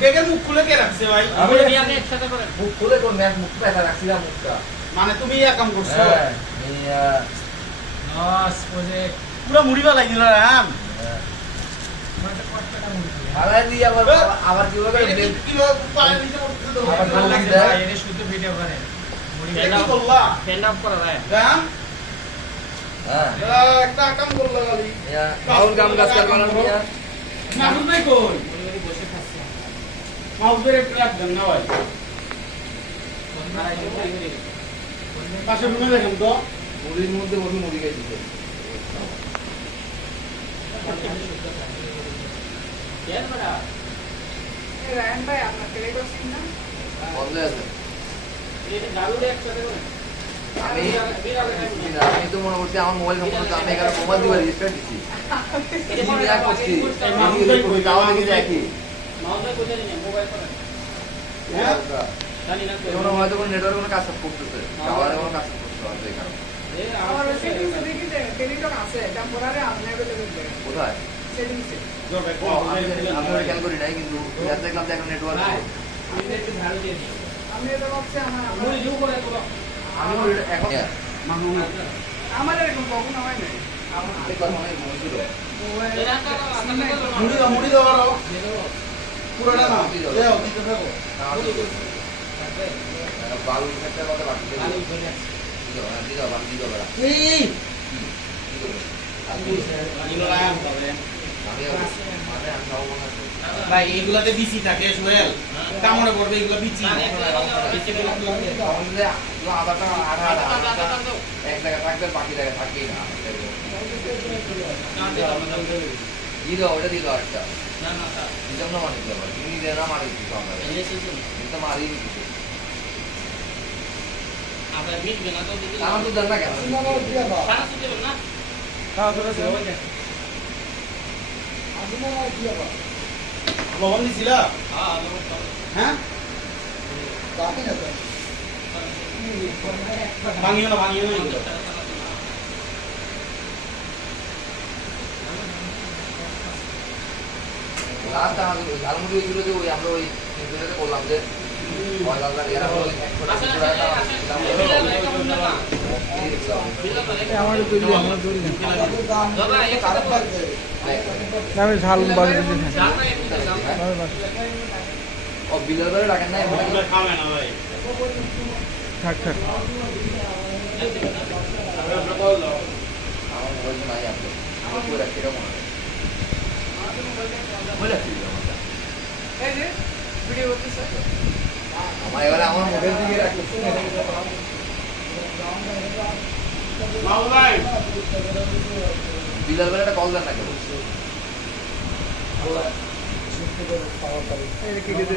বেগের মুখ খুলে কে রাখছে ভাই? মুখ খুলে কোন ম্যাচ মুখ পেটা রাখছিলাম মুখটা। মানে তুমি এক কাম করছো? পুরো মুড়ি বালাই দিল রাম। আলাই দি আবার কি হবে? কিলো পানি দিতে পড়তে তো আবার ভালো গোল লাগছে দেয়। ভাই, এটা শুদ্ধ ভিডিও করে মুড়ি এটা কি করলা? ফেন্ড অফ করা যায়। রাম হ্যাঁ একটা কাম করলা গালি। কাউন কাম কাজ করবা না মিয়া। মাহুদ ভাই কই? বসে খাচ্ছে। মাহুদ ভাই একটু রাখবেন না ভাই। পাশে রুমে দেখেন তো। মুড়ির মধ্যে বসে মুড়ি খাইছে। রায়ন ভাই আপনার টেলে করছেন না? বন্ধ আছে। আমি আমি তো মনে করছি আমার মোবাইল সম্পর্কে আমি এখানে মোবাইল দিয়ে রেজিস্টার দিচ্ছি। কি নিয়ে করছি? আমি তাও দেখি যায় কি? হ্যাঁ? কোনো হয়তো কোনো নেটওয়ার্ক কোনো কাজ করতেছে। টাওয়ারে কোনো কাজ করতে হবে এই কারণে। আমার সেটিংসে দেখি যে টেলিটক আছে টেম্পোরারি আনএভেলেবল দেখেন কোথায়? সেটিংসে। জোর ভাই আমি ওটা খেয়াল করি নাই কিন্তু দেখলাম যে এখন নেটওয়ার্ক আছে। আমি এটা ভাবছি আমার আমি ওটা এখন মাহুদ আমার এরকম কখনো হয় নাই। আমি কথা অনেক বলছিল। মুড়ি দাও আরো। পুরোটা না দেও দিতে থাকো। বালু একটা কথা বাকি দেবো। দিদা বাকি দিদা বড়। এই আমি মানে আমি সব মনে আছে। ভাই এগুলাতে বিচি থাকে সোহেল। কামড়ে পড়বে এগুলা বিচি। আমাদের আধাটা আধা এক জায়গায় থাকবে বাকি জায়গায় থাকেই না। দিদা ওটা দিদা একটা দিদাম না মানি দিদা তুমি দিদা না মারি দিতে হবে কিন্তু মারি দিতে আমার তো দেন না কেন লবণ দিছিলা? হ্যাঁ? ভাঙিও না এগুলো। লাস্ট আমাদের ঝালমুড়ি হয়েছিল যে ওই আমরা ওই ভিডিওতে বললাম যে ঝাল বাড়ি ও বিলের বারে রাখেন নাই খাবে না ভাই। থাক থাক আমার মোবাইল নাই আপনার আমার পুরো কিরকম মনে হয় মোবাইল আছে এই যে ভিডিও করতেছে আমার এবারে আমার মোবাইল দিকে রাখো মাহুদ ভাই বিলের বারে একটা কল দেন না কেন এই যে কি দিতে